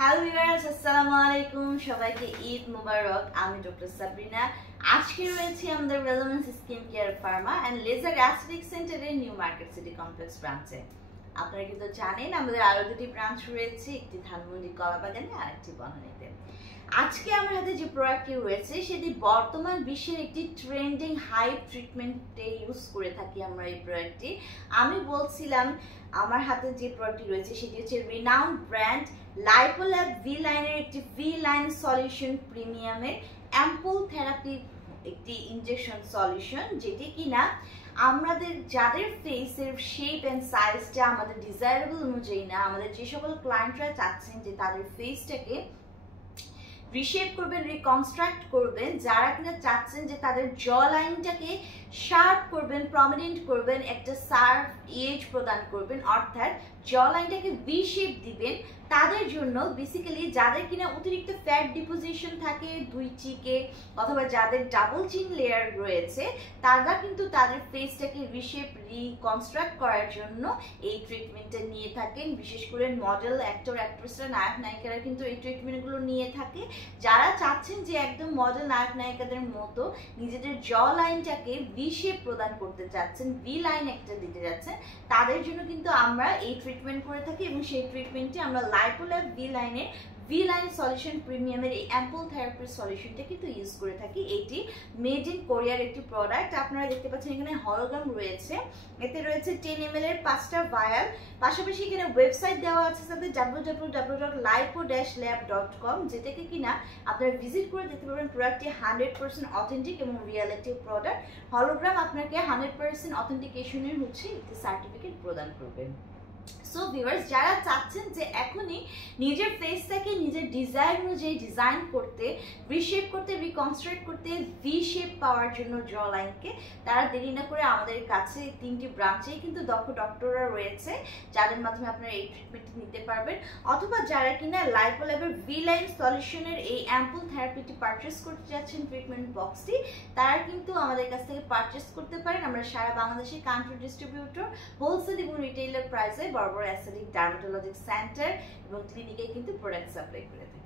Hello viewers, আসসালামু আলাইকুম। সবাইকে ঈদ মুবারক। আমি ডক্টর সাবরিনা। আজকে রয়েছি আমাদের relevance skin care pharma and laser aesthetic সেন্টারের নিউ মার্কেট সিটি কমপ্লেক্স ব্রাঞ্চে। আপনারা কিন্তু জানেন আমাদের আরও দুটি ব্রাঞ্চ রয়েছে, একটি ধানমন্ডি কলাবাগানে আর একটি বনানীতে। আজকে আমার হাতে যে প্রোডাক্টটি রয়েছে সেটি বর্তমান বিশ্বের একটি ট্রেন্ডিং হাইপ ট্রিটমেন্টে ইউজ করে থাকি আমরা এই প্রোডাক্টটি। আমি বলছিলাম আমার হাতে যে প্রোডাক্টটি রয়েছে সেটি হচ্ছে রিনাউন্ড ব্র্যান্ড লাইপোল্যাব ভি লাইনের একটি ভি লাইন সলিউশন প্রিমিয়ামের অ্যাম্পল থেরাপি একটি ইনজেকশন সলিউশন, যেটি কিনা আমাদের যাদের ফেসের শেপ অ্যান্ড সাইজটা আমাদের ডিজায়ারেবল অনুযায়ী না, আমাদের যে সকল ক্লায়েন্টরা চাচ্ছেন যে তাদের ফেসটাকে রিশেপ করবেন, রিকনস্ট্রাক্ট করবেন, যারা কিনা চাচ্ছেন যে তাদের জ লাইনটাকে শার্প করবেন, প্রমিনেন্ট করবেন, একটা শার্প এজ প্রদান করবেন, অর্থাৎ জ লাইনটাকে ভি শেপ দিবেন, তাদের জন্য বেসিক্যালি যাদের কিনা অতিরিক্ত ফ্যাট ডিপোজিশন থাকে দুই চিকে অথবা যাদের ডাবল চিন লেয়ার রয়েছে, তারা কিন্তু তাদের ফেসটাকে রিশেপ রিকনস্ট্রাক্ট করার জন্য এই ট্রিটমেন্টটা নিয়ে থাকেন। বিশেষ করে মডেল, অ্যাক্টর, অ্যাক্ট্রেসরা, নায়ক নায়িকারা কিন্তু এই ট্রিটমেন্টগুলো নিয়ে থাকে। যারা চাচ্ছেন যে একদম মডেল নায়ক নায়িকাদের মতো নিজেদের জ লাইনটাকে ভি শেপ প্রদান করতে চাচ্ছেন, ভি লাইন একটা দিতে যাচ্ছেন, তাদের জন্য কিন্তু আমরা এই ট্রিটমেন্ট করে থাকি এবং সেই ট্রিটমেন্টটি আমরা লাইপোল্যাব ভি লাইনের ভি লাইন সলিউশন প্রিমিয়ামের এই অ্যাম্পল থেরাপির সলিউশনটা কিন্তু ইউজ করে থাকি। এটি মেড ইন কোরিয়ার একটি প্রোডাক্ট। আপনারা দেখতে পাচ্ছেন এখানে হলোগ্রাম রয়েছে, এতে রয়েছে 10 ml এর 5টা ভায়াল, পাশাপাশি এখানে ওয়েবসাইট দেওয়া আছে সাথে www.lipo-lab.com, যেটাকে কিনা আপনারা ভিজিট করে দেখতে পারবেন। প্রোডাক্টটি 100% অথেন্টিক এবং রিয়েলিটি প্রোডাক্ট। হলোগ্রাম আপনাকে 100% অথেন্টিকেশনের একটি সার্টিফিকেট প্রদান করবেন। সো ভিউয়ার্স, যারা চাচ্ছেন যে এখনই নিজের ফেসটাকে নিজের ডিজাইন অনুযায়ী ডিজাইন করতে, রিশেপ করতে, রিকনস্ট্রাক্ট করতে, ভি শেপ পাওয়ার জন্য জ লাইনকে, তারা দেরি না করে আমাদের কাছে 3টি ব্রাঞ্চেই কিন্তু দক্ষ ডক্টররা রয়েছে, যাদের মাধ্যমে আপনারা এই ট্রিটমেন্টটি নিতে পারবেন। অথবা যারা কিনা লাইপোল্যাবের ভি লাইন সলিউশনের এই অ্যাম্পল থেরাপিটি পারচেস করতে যাচ্ছেন ট্রিটমেন্ট বক্সটি, তারা কিন্তু আমাদের কাছ থেকে পারচেস করতে পারেন। আমরা সারা বাংলাদেশে কান্ট্রি ডিস্ট্রিবিউটর, হোলসেল এবং রিটেইলার প্রাইসে বড় বড় অ্যাস্থেটিক, ডার্মাটোলজিক সেন্টার এবং ক্লিনিকে কিন্তু প্রোডাক্ট সাপ্লাই করে থাকি।